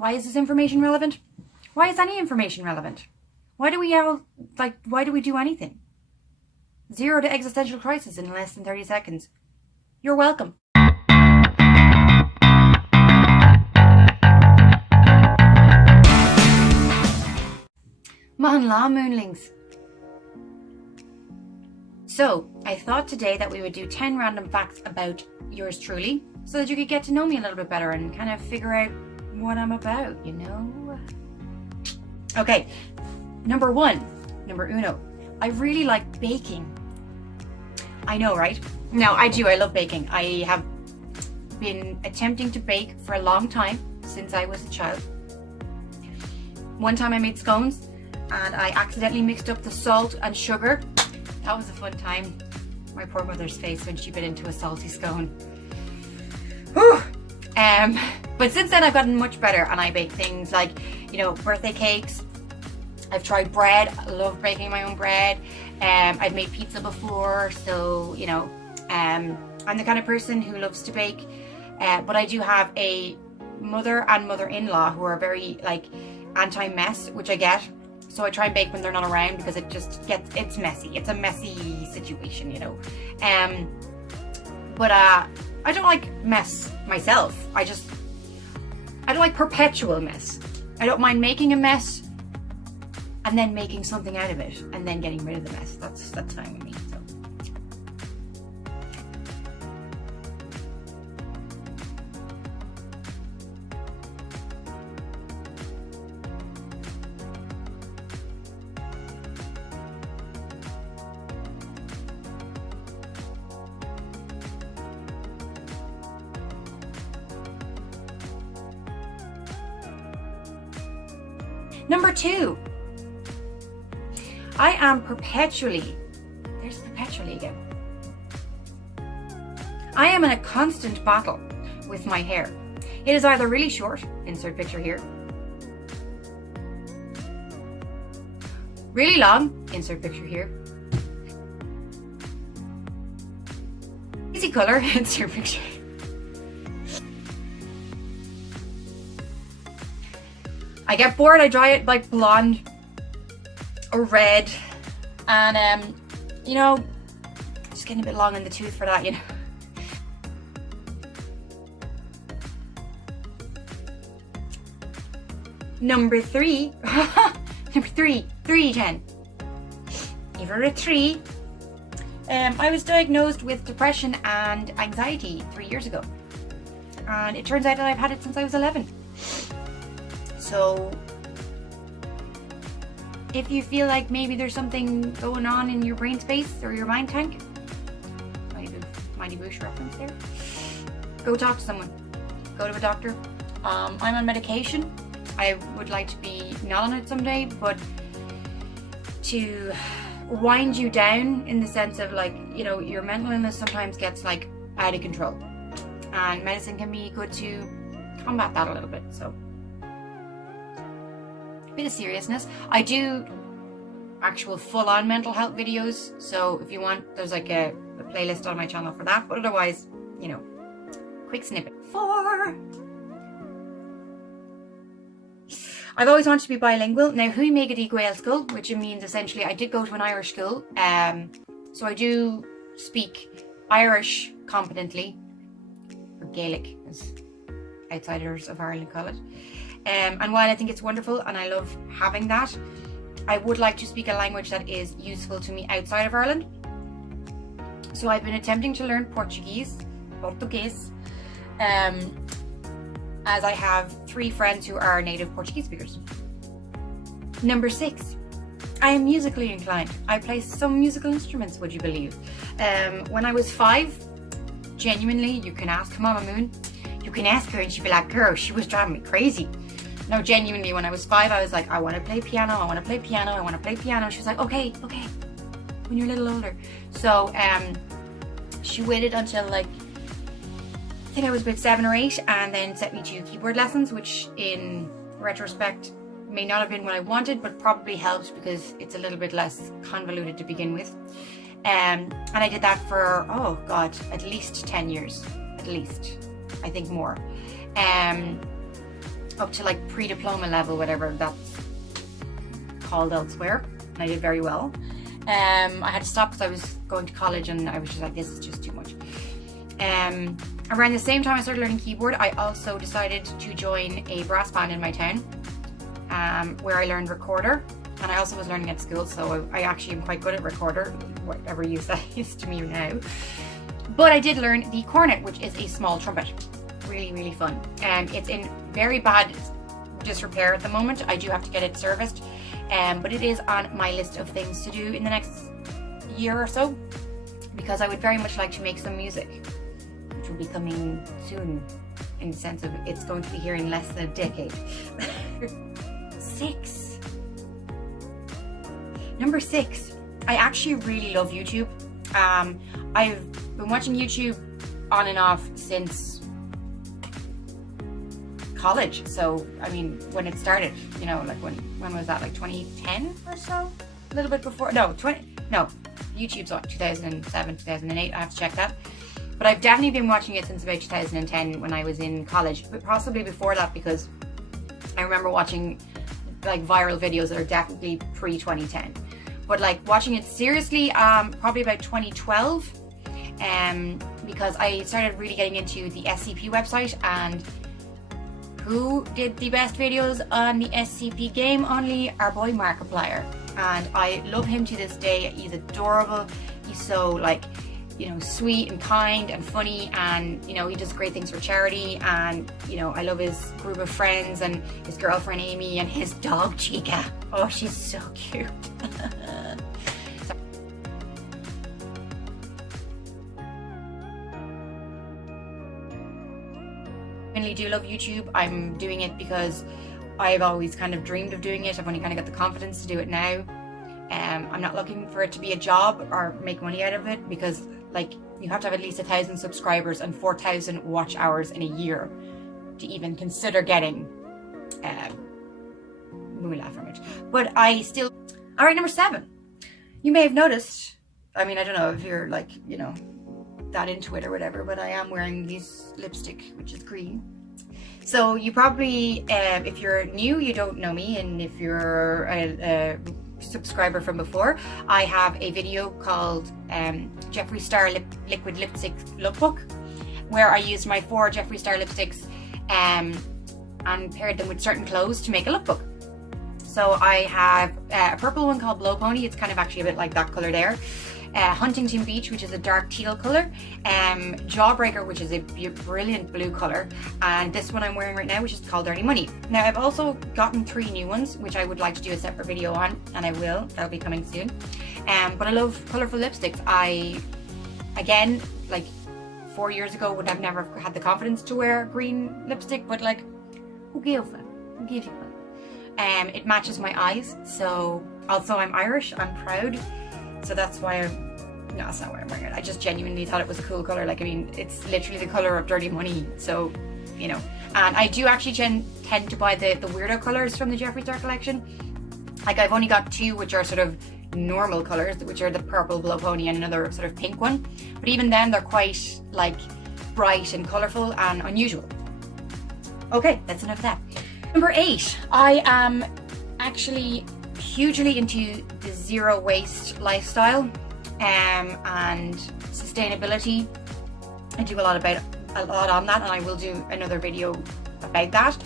Why is this information relevant? Why is any information relevant? Why do we do anything? 0 to existential crisis in less than 30 seconds. You're welcome. Mahon law, moonlings. So, I thought today that we would do 10 random facts about yours truly, so that you could get to know me a little bit better and kind of figure out what I'm about, you know? Okay, number uno. I really like baking. I know, right? No, I do. I love baking. I have been attempting to bake for a long time, since I was a child. One time I made scones and I accidentally mixed up the salt and sugar. That was a fun time. My poor mother's face when she bit into a salty scone. Whew. But since then I've gotten much better, and I bake things like, you know, birthday cakes. I've tried bread. I love baking my own bread. I've made pizza before, so, you know, I'm the kind of person who loves to bake. But I do have a mother and mother-in-law who are very, like, anti-mess, which I get. So I try and bake when they're not around, because it's messy. It's a messy situation, you know. But I don't like mess myself. I don't like perpetual mess. I don't mind making a mess and then making something out of it and then getting rid of the mess. That's fine with me. So. Number 2. I am perpetually, there's perpetually again. I am in a constant battle with my hair. It is either really short, insert picture here, really long, insert picture here, easy color, insert picture. I get bored, I dye it like blonde or red, and you know, just getting a bit long in the tooth for that, you know. Number 3, number 3, 10. Give her a 3. I was diagnosed with depression and anxiety 3 years ago, and it turns out that I've had it since I was 11. So if you feel like maybe there's something going on in your brain space or your mind tank, Mighty Boosh reference there, go talk to someone. Go to a doctor. I'm on medication. I would like to be not on it someday, but to wind you down in the sense of, like, you know, your mental illness sometimes gets like out of control, and medicine can be good to combat that a little bit. So bit of seriousness. I do actual full-on mental health videos, so if you want, there's like a playlist on my channel for that, but otherwise, you know, quick snippet. 4. I've always wanted to be bilingual. Now, hui me gadi Gael school, which means essentially I did go to an Irish school, so I do speak Irish competently, or Gaelic as outsiders of Ireland call it. And while I think it's wonderful and I love having that, I would like to speak a language that is useful to me outside of Ireland. So I've been attempting to learn Portuguese, as I have 3 friends who are native Portuguese speakers. Number 6, I am musically inclined. I play some musical instruments, would you believe? When I was 5, genuinely, you can ask Mama Moon, you can ask her and she'd be like, girl, she was driving me crazy. No, genuinely, when I was 5, I was like, I want to play piano, I want to play piano, I want to play piano. She was like, okay, when you're a little older. So she waited until, like, I think I was about 7 or 8, and then set me to keyboard lessons, which in retrospect may not have been what I wanted, but probably helped because it's a little bit less convoluted to begin with. And I did that for, oh God, at least 10 years, at least, I think more. up to like pre-diploma level, whatever that's called elsewhere, and I did very well. I had to stop because I was going to college and I was just like, this is just too much. Around the same time I started learning keyboard, I also decided to join a brass band in my town, where I learned recorder, and I also was learning at school, so I actually am quite good at recorder, whatever use that is to me now. But I did learn the cornet, which is a small trumpet. Really, really fun. It's in very bad disrepair at the moment. I do have to get it serviced, but it is on my list of things to do in the next year or so, because I would very much like to make some music, which will be coming soon, in the sense of it's going to be here in less than a decade. 6. Number 6. I actually really love YouTube. I've been watching YouTube on and off since college. So, I mean, when it started, you know, like when was that? Like 2010 or so? A little bit before. No, YouTube's what, 2007, 2008. I have to check that. But I've definitely been watching it since about 2010 when I was in college, but possibly before that, because I remember watching like viral videos that are definitely pre-2010. But like watching it seriously, probably about 2012, because I started really getting into the SCP website, and who did the best videos on the SCP game? Only our boy Markiplier. And I love him to this day. He's adorable. He's so like, you know, sweet and kind and funny, and you know, he does great things for charity, and you know, I love his group of friends and his girlfriend Amy and his dog Chica. Oh, she's so cute. I really do love YouTube. I'm doing it because I've always kind of dreamed of doing it. I've only kind of got the confidence to do it now. I'm not looking for it to be a job or make money out of it, because like you have to have at least 1,000 subscribers and 4,000 watch hours in a year to even consider getting moolah from it. But I still... Alright, number 7. You may have noticed, I mean, I don't know if you're like, you know, that into it or whatever, but I am wearing this lipstick, which is green. So you probably, if you're new, you don't know me, and if you're a subscriber from before, I have a video called Jeffree Star Liquid Lipstick Lookbook, where I used my 4 Jeffree Star lipsticks and paired them with certain clothes to make a lookbook. So I have a purple one called Blow Pony. It's kind of actually a bit like that colour there. Huntington Beach, which is a dark teal colour, Jawbreaker, which is a brilliant blue colour, and this one I'm wearing right now, which is called Dirty Money. Now I've also gotten 3 new ones, which I would like to do a separate video on, and I will. That'll be coming soon. But I love colourful lipsticks. I, again, like 4 years ago, would have never had the confidence to wear green lipstick, but like, who gives it? Who gives you one? It matches my eyes, so also I'm Irish, I'm proud. So that's why no, that's not why I'm wearing it. I just genuinely thought it was a cool colour. Like, I mean, it's literally the colour of Dirty Money. So, you know. And I do actually tend to buy the weirdo colours from the Jeffree Star collection. Like, I've only got 2 which are sort of normal colours, which are the purple Blow Pony and another sort of pink one. But even then, they're quite, like, bright and colourful and unusual. Okay, that's enough of that. Number 8. I am actually hugely into the zero waste lifestyle and sustainability. I do a lot on that, and I will do another video about that.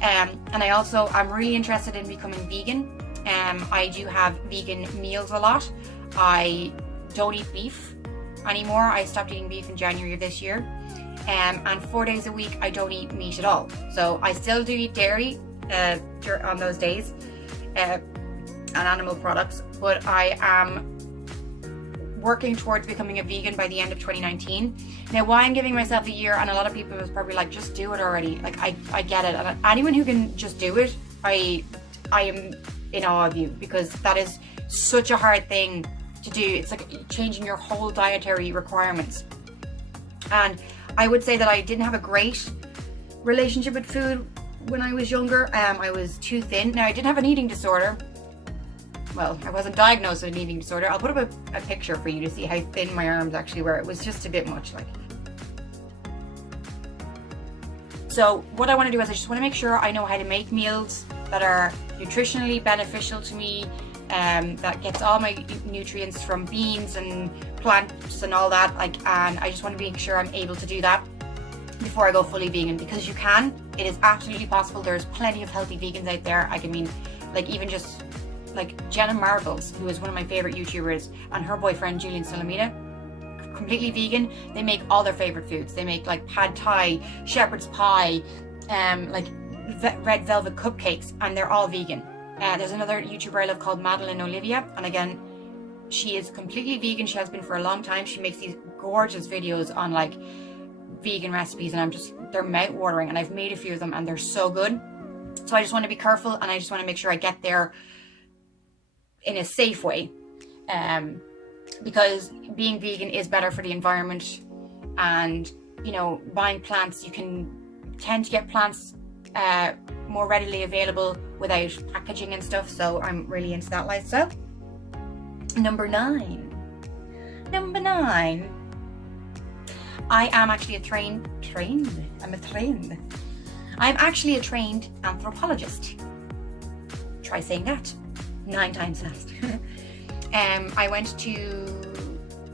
And I'm really interested in becoming vegan. I do have vegan meals a lot. I don't eat beef anymore. I stopped eating beef in January of this year. And 4 days a week I don't eat meat at all. So I still do eat dairy on those days. And animal products, but I am working towards becoming a vegan by the end of 2019. Now, why I'm giving myself a year, and a lot of people is probably like, just do it already. Like, I get it, and anyone who can just do it, I am in awe of you, because that is such a hard thing to do. It's like changing your whole dietary requirements. And I would say that I didn't have a great relationship with food when I was younger. I was too thin. Now, I didn't have an eating disorder. Well, I wasn't diagnosed with an eating disorder. I'll put up a picture for you to see how thin my arms actually were. It was just a bit much, like. So what I want to do is I just want to make sure I know how to make meals that are nutritionally beneficial to me, that gets all my nutrients from beans and plants and all that, like, and I just want to make sure I'm able to do that before I go fully vegan, because you can. It is absolutely possible. There's plenty of healthy vegans out there. I mean, like, even just like Jenna Marbles, who is one of my favorite YouTubers, and her boyfriend Julian Salamita, completely vegan. They make all their favorite foods. They make like pad thai, shepherd's pie, like red velvet cupcakes, and they're all vegan. There's another YouTuber I love called Madeline Olivia, and again, she is completely vegan. She has been for a long time. She makes these gorgeous videos on like vegan recipes, and they're mouth-watering, and I've made a few of them and they're so good. So I just want to be careful, and I just want to make sure I get there in a safe way, because being vegan is better for the environment. And you know, buying plants, you can tend to get plants more readily available without packaging and stuff, so I'm really into that lifestyle. Number nine, I am actually I'm actually a trained anthropologist. Try saying that 9 times fast. I went to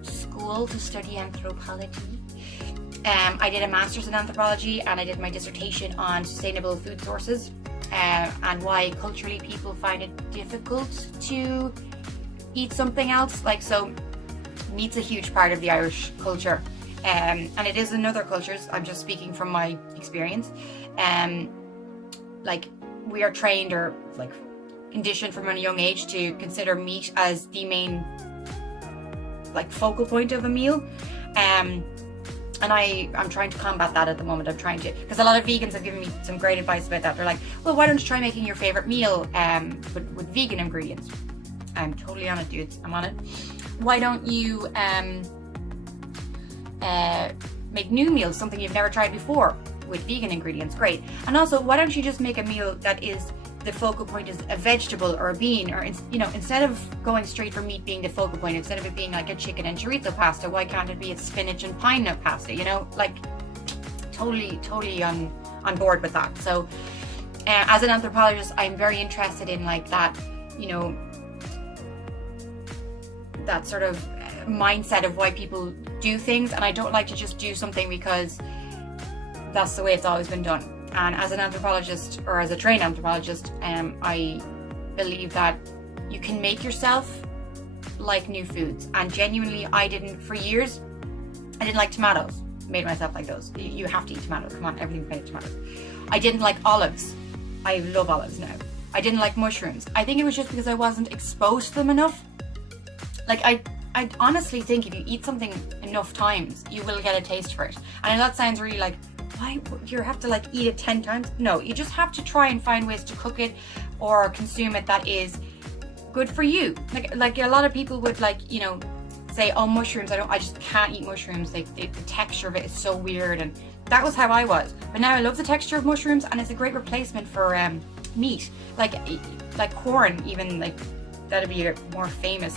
school to study anthropology. I did a master's in anthropology, and I did my dissertation on sustainable food sources, and why culturally people find it difficult to eat something else. Like, so meat's a huge part of the Irish culture, and it is in other cultures. I'm just speaking from my experience. Like, we are trained or like conditioned from a young age to consider meat as the main like focal point of a meal, and I'm trying to combat that at the moment. I'm trying to, because a lot of vegans have given me some great advice about that. They're like, well, why don't you try making your favorite meal with vegan ingredients? I'm totally on it, dudes. I'm on it. Why don't you make new meals, something you've never tried before with vegan ingredients? Great. And also, why don't you just make a meal that is the focal point is a vegetable or a bean, or, you know, instead of going straight for meat being the focal point, instead of it being like a chicken and chorizo pasta, why can't it be a spinach and pine nut pasta? You know, like, totally on board with that. So as an anthropologist, I'm very interested in like that, you know, that sort of mindset of why people do things, and I don't like to just do something because that's the way it's always been done. And as an anthropologist, or as a trained anthropologist, I believe that you can make yourself like new foods. And genuinely, for years, I didn't like tomatoes. Made myself like those. You have to eat tomatoes. Come on, everything's made of tomatoes. I didn't like olives. I love olives now. I didn't like mushrooms. I think it was just because I wasn't exposed to them enough. Like, I honestly think if you eat something enough times, you will get a taste for it. And I know that sounds really like, why you have to like eat it 10 times? No, you just have to try and find ways to cook it or consume it that is good for you. Like a lot of people would, like, you know, say, oh, mushrooms, I just can't eat mushrooms. Like the texture of it is so weird, and that was how I was. But now I love the texture of mushrooms, and it's a great replacement for meat. Like corn, even, like that'd be a more famous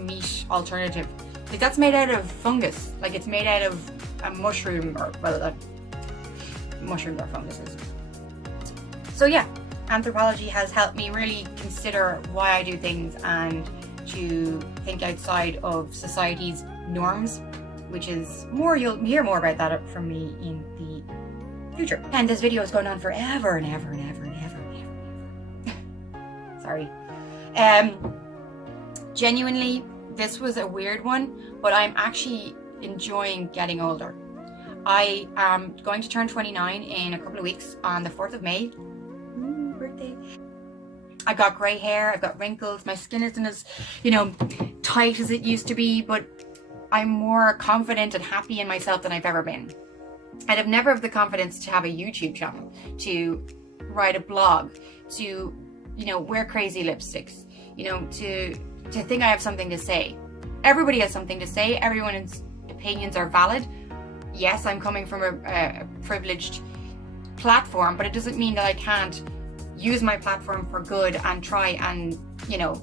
meat alternative. Like, that's made out of fungus. Like, it's made out of a mushroom, or well, mushrooms are funguses. So yeah, anthropology has helped me really consider why I do things, and to think outside of society's norms, which is more, you'll hear more about that from me in the future. And this video is going on forever and ever and ever and ever and ever. Sorry. Genuinely, this was a weird one, but I'm actually enjoying getting older. I am going to turn 29 in a couple of weeks on the 4th of May. Birthday. I've got grey hair, I've got wrinkles, my skin isn't as, you know, tight as it used to be, but I'm more confident and happy in myself than I've ever been. I'd have never had the confidence to have a YouTube channel, to write a blog, to, you know, wear crazy lipsticks, you know, to think I have something to say. Everybody has something to say, everyone's opinions are valid. Yes, I'm coming from a privileged platform, but it doesn't mean that I can't use my platform for good and try and, you know,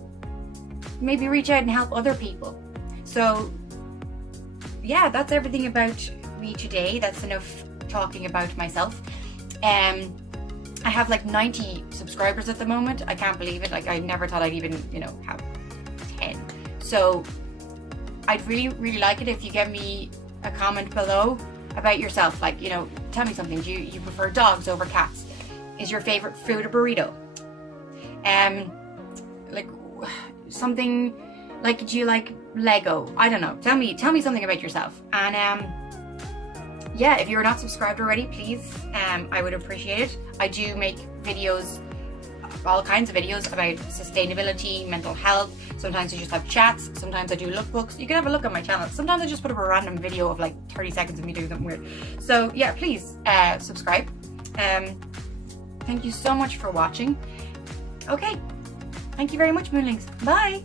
maybe reach out and help other people. So yeah, that's everything about me today. That's enough talking about myself. I have like 90 subscribers at the moment. I can't believe it. Like, I never thought I'd even, you know, have 10. So I'd really like it if you give me a comment below about yourself. Like, you know, tell me something. Do you prefer dogs over cats? Is your favorite food a burrito? Like something like, do you like Lego? I don't know. Tell me something about yourself. And yeah, if you're not subscribed already, please, I would appreciate it. I do make videos, all kinds of videos about sustainability, mental health. Sometimes I just have chats. Sometimes I do lookbooks. You can have a look on my channel. Sometimes I just put up a random video of like 30 seconds of me doing something weird. So yeah, please subscribe. Thank you so much for watching. Okay, thank you very much, Moonlings. Bye.